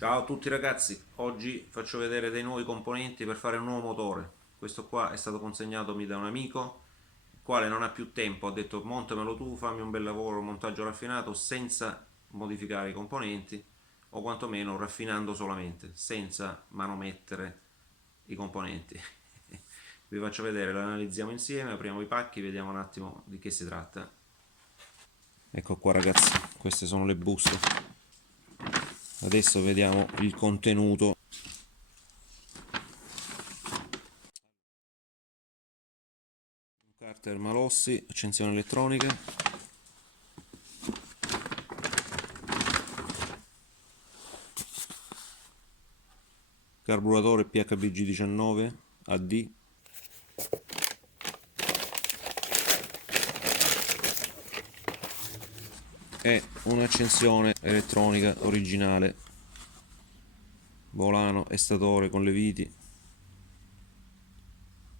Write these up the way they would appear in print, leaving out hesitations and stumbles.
Ciao a tutti ragazzi, oggi faccio vedere dei nuovi componenti per fare un nuovo motore. Questo qua è stato consegnatomi da un amico, il quale non ha più tempo, ha detto montamelo tu, fammi un bel lavoro, un montaggio raffinato senza modificare i componenti o quantomeno raffinando solamente, senza manomettere i componenti. Vi faccio vedere, lo analizziamo insieme, apriamo i pacchi, vediamo un attimo di che si tratta. Ecco qua ragazzi, queste sono le buste. Adesso vediamo il contenuto. Carter Malossi, accensione elettronica, carburatore PHBG19 AD, e un'accensione elettronica originale, volano e statore con le viti.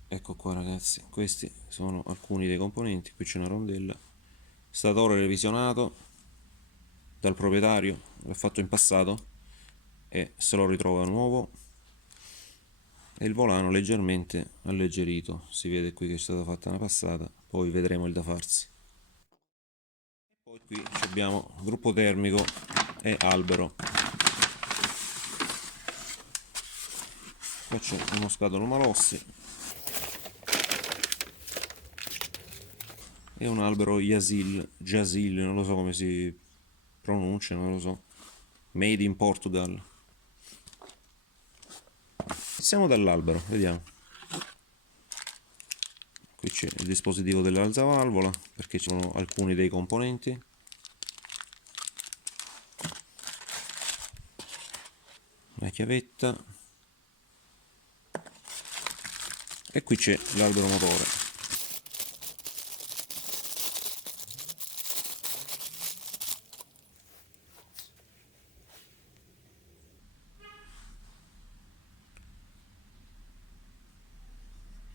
Ecco qua ragazzi, questi sono alcuni dei componenti. Qui c'è una rondella, statore revisionato dal proprietario, l'ha fatto in passato e se lo ritrova nuovo, e il volano leggermente alleggerito, si vede qui che è stata fatta una passata, poi vedremo il da farsi. Poi qui abbiamo gruppo termico e albero. Qua c'è uno scatolo Malossi e un albero Jasil, non lo so come si pronuncia, non lo so. Made in Portugal. Iniziamo dall'albero, vediamo. Qui c'è il dispositivo dell'alzavalvola, perché ci sono alcuni dei componenti. La chiavetta. E qui c'è l'albero motore.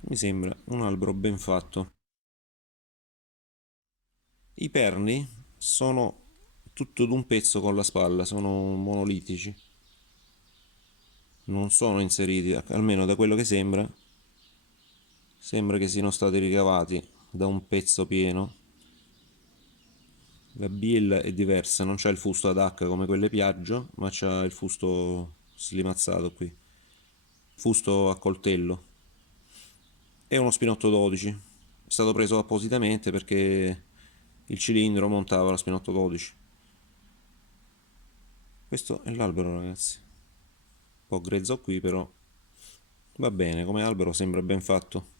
Mi sembra un albero ben fatto. I perni sono tutto d'un pezzo con la spalla, sono monolitici. Non sono inseriti, almeno da quello che sembra. Sembra che siano stati ricavati da un pezzo pieno. La biella è diversa, non c'è il fusto ad H come quelle Piaggio, ma c'ha il fusto slimazzato qui. Fusto a coltello. È uno spinotto 12. È stato preso appositamente perché il cilindro montava la spinotto 12. Questo è l'albero ragazzi. Un po' grezzo qui però va bene, come albero sembra ben fatto.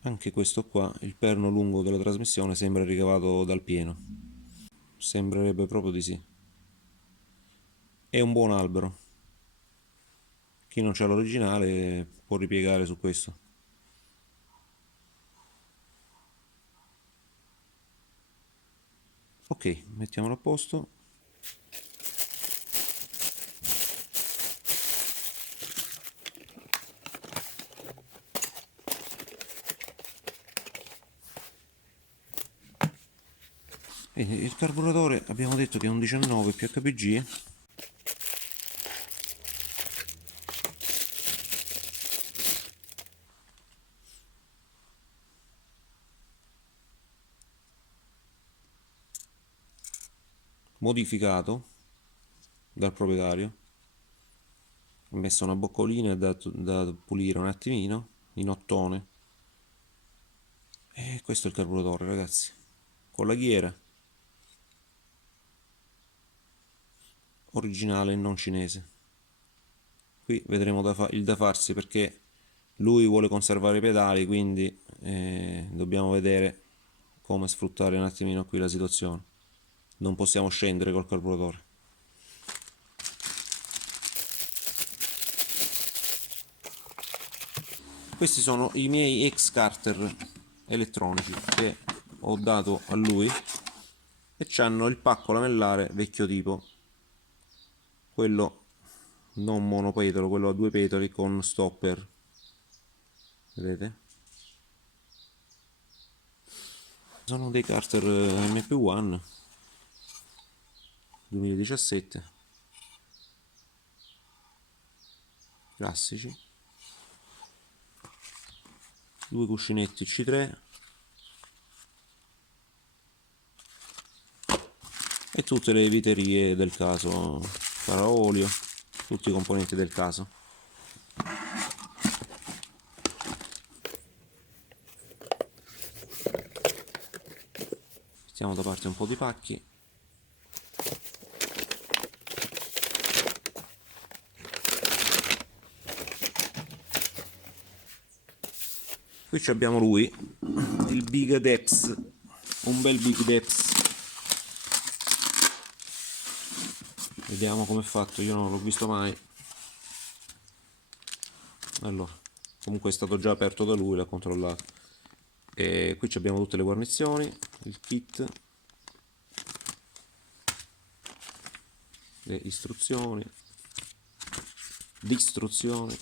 Anche questo qua, il perno lungo della trasmissione, sembra ricavato dal pieno. Sembrerebbe proprio di sì. È un buon albero. Chi non c'ha l'originale può ripiegare su questo. Ok, mettiamolo a posto. E il carburatore abbiamo detto che è un 19 PHBG. Modificato dal proprietario. Ho messo una boccolina da pulire un attimino in ottone. E questo è il carburatore ragazzi, con la ghiera originale e non cinese. Qui vedremo il da farsi perché lui vuole conservare i pedali, quindi dobbiamo vedere come sfruttare un attimino qui la situazione. Non possiamo scendere col carburatore. Questi sono i miei ex carter elettronici che ho dato a lui e hanno il pacco lamellare vecchio tipo, quello non monopetalo, quello a due petali con stopper, vedete? Sono dei carter MP1 2017, classici, due cuscinetti C3 e tutte le viterie del caso, paraolio, tutti i componenti del caso. Mettiamo da parte un po' di pacchi. Qui abbiamo lui, il Big Depths, un bel Big Depths. Vediamo come è fatto, io non l'ho visto mai. Allora, comunque è stato già aperto da lui, l'ha controllato. E qui abbiamo tutte le guarnizioni, il kit, le istruzioni, distruzioni.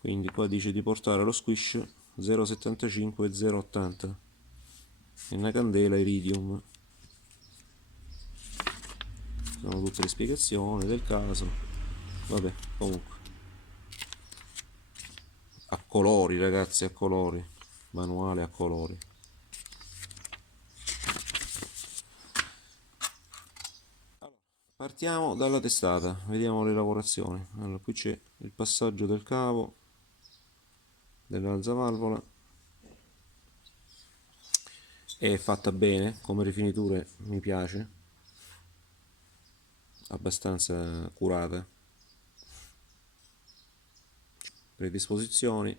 Quindi qua dice di portare lo squish 0,75 e 0,80 e una candela iridium. Sono tutte le spiegazioni del caso. Vabbè, comunque a colori, ragazzi, a colori, manuale a colori. Partiamo dalla testata, vediamo le lavorazioni. Allora, qui c'è il passaggio del cavo dell'alzavalvola, è fatta bene, come rifiniture mi piace, abbastanza curata. Predisposizioni,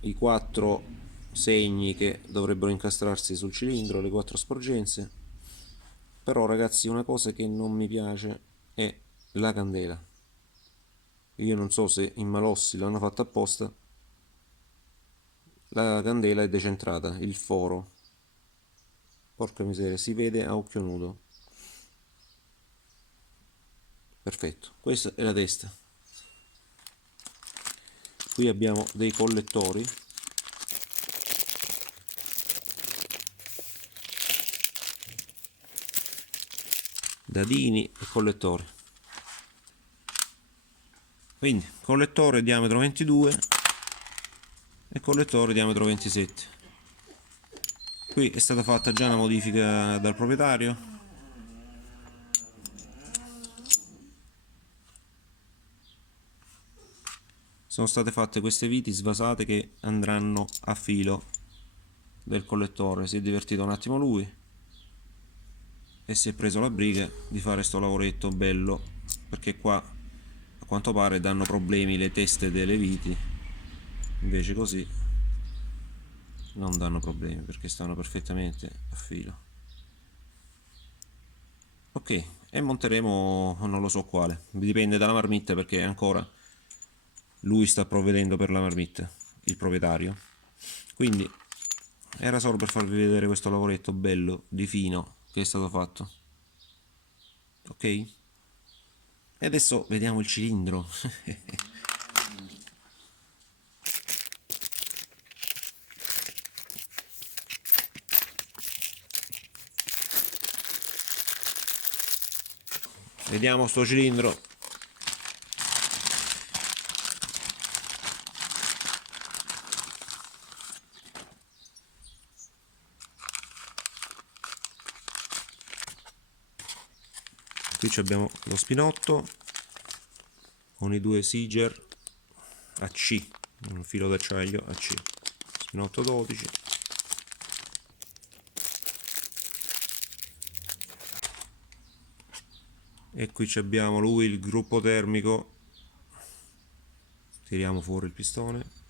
i 4 segni che dovrebbero incastrarsi sul cilindro, le 4 sporgenze. Però ragazzi, una cosa che non mi piace è la candela. Io non so se in Malossi l'hanno fatta apposta, la candela è decentrata, il foro, porca miseria, si vede a occhio nudo. Perfetto, questa è la testa. Qui abbiamo dei collettori, dadini e collettori. Quindi collettore diametro 22 e collettore diametro 27. Qui è stata fatta già una modifica dal proprietario. Sono state fatte queste viti svasate che andranno a filo del collettore. Si è divertito un attimo lui e si è preso la briga di fare sto lavoretto bello, perché qua a quanto pare danno problemi le teste delle viti, invece così non danno problemi perché stanno perfettamente a filo. Ok, e monteremo non lo so quale, dipende dalla marmitta, perché ancora lui sta provvedendo per la marmitta, il proprietario. Quindi era solo per farvi vedere questo lavoretto bello di fino che è stato fatto. Ok, e adesso vediamo il cilindro. Vediamo sto cilindro. Qui abbiamo lo spinotto con i due Siger AC, un filo d'acciaio AC, spinotto 12. E qui abbiamo lui, il gruppo termico. Tiriamo fuori il pistone.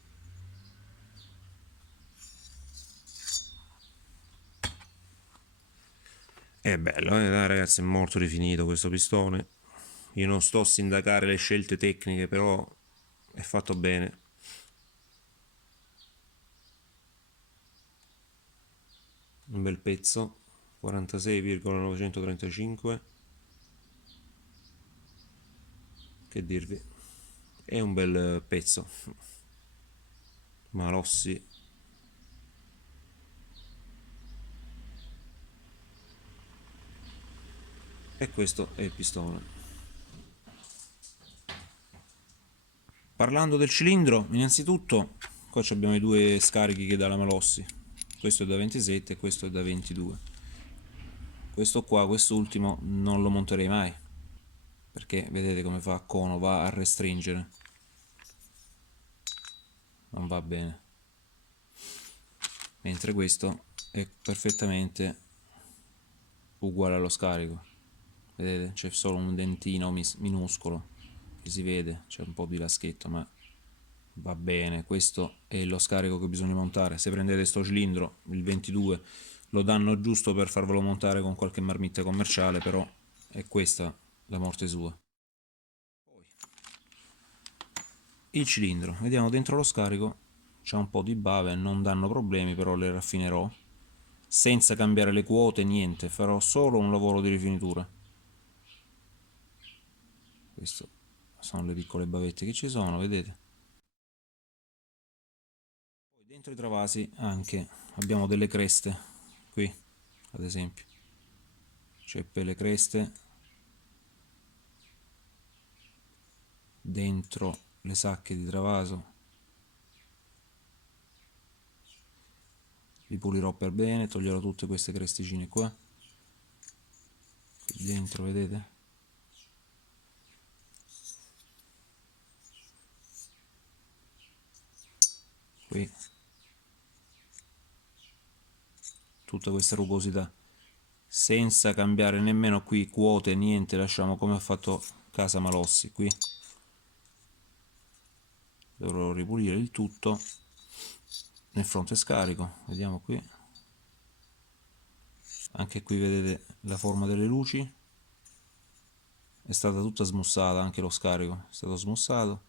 È bello, dai, ragazzi, è molto rifinito questo pistone. Io non sto a sindacare le scelte tecniche, però è fatto bene. Un bel pezzo, 46,935. Che dirvi, è un bel pezzo. Malossi e questo è il pistone. Parlando del cilindro, innanzitutto qua abbiamo i due scarichi che dà la Malossi, questo è da 27 e questo è da 22. Questo qua, quest'ultimo, non lo monterei mai, perché vedete come fa a cono, va a restringere, non va bene, mentre questo è perfettamente uguale allo scarico, vedete, c'è solo un dentino minuscolo che si vede, c'è un po' di laschetto, ma va bene. Questo è lo scarico che bisogna montare. Se prendete sto cilindro, il 22, lo danno giusto per farvelo montare con qualche marmitta commerciale, però è questa la morte sua. Poi il cilindro, vediamo dentro lo scarico, c'è un po' di bave, non danno problemi, però le raffinerò senza cambiare le quote, niente, farò solo un lavoro di rifinitura. Queste sono le piccole bavette che ci sono, vedete. Poi dentro i travasi anche abbiamo delle creste, qui ad esempio c'è per le creste dentro le sacche di travaso, li pulirò per bene, toglierò tutte queste cresticine qua, qui dentro vedete, qui tutta questa rugosità, senza cambiare nemmeno qui quote, niente, lasciamo come ha fatto casa Malossi. Qui dovrò ripulire il tutto nel fronte scarico, vediamo qui, anche qui vedete la forma delle luci, è stata tutta smussata, anche lo scarico è stato smussato,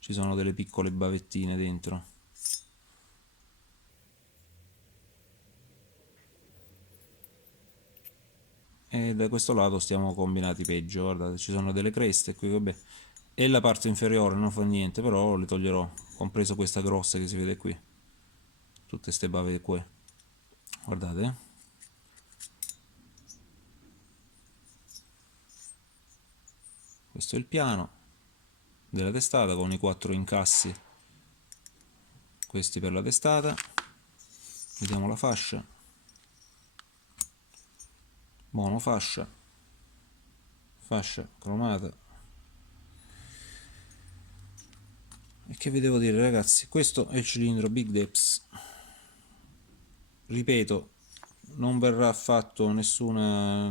ci sono delle piccole bavettine dentro. E da questo lato stiamo combinati peggio, guardate, ci sono delle creste qui, vabbè, e la parte inferiore non fa niente, però le toglierò, compreso questa grossa che si vede qui, tutte ste bave qua, guardate, questo è il piano della testata con i 4 incassi, questi per la testata, vediamo la fascia, monofascia, fascia cromata. E che vi devo dire ragazzi, questo è il cilindro Big Depths, ripeto, non verrà fatto nessuna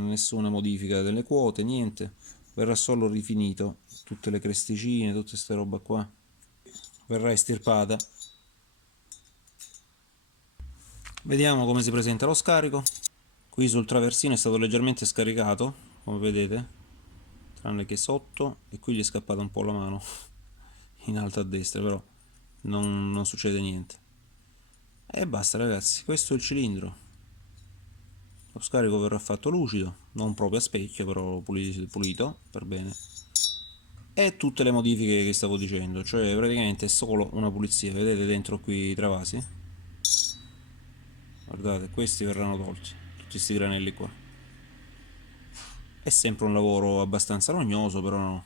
modifica delle quote, niente, verrà solo rifinito, tutte le cresticine, tutte queste roba qua verrà estirpata. Vediamo come si presenta lo scarico. Qui sul traversino è stato leggermente scaricato, come vedete, tranne che sotto, e qui gli è scappata un po' la mano in alto a destra, però non succede niente. E basta ragazzi, questo è il cilindro. Lo scarico verrà fatto lucido, non proprio a specchio, però pulito per bene. E tutte le modifiche che stavo dicendo, cioè praticamente è solo una pulizia. Vedete dentro qui i travasi? Guardate, questi verranno tolti, tutti questi granelli qua. È sempre un lavoro abbastanza rognoso, però no,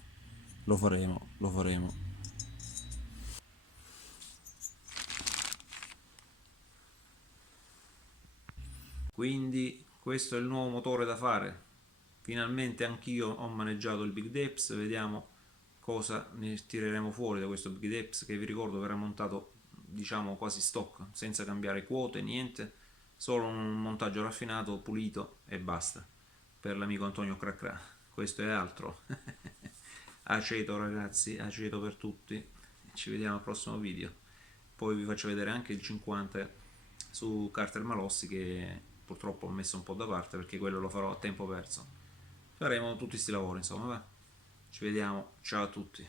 lo faremo, lo faremo. Quindi questo è il nuovo motore da fare. Finalmente anch'io ho maneggiato il Big Depths, vediamo cosa ne tireremo fuori da questo Big Depths, che vi ricordo verrà montato diciamo quasi stock, senza cambiare quote, niente, solo un montaggio raffinato, pulito e basta, per l'amico Antonio Cracra. Questo è altro. Aceto ragazzi, aceto per tutti, ci vediamo al prossimo video. Poi vi faccio vedere anche il 50 su Carter Malossi, che purtroppo ho messo un po' da parte perché quello lo farò a tempo perso. Faremo tutti questi lavori insomma, va. Ci vediamo, ciao a tutti.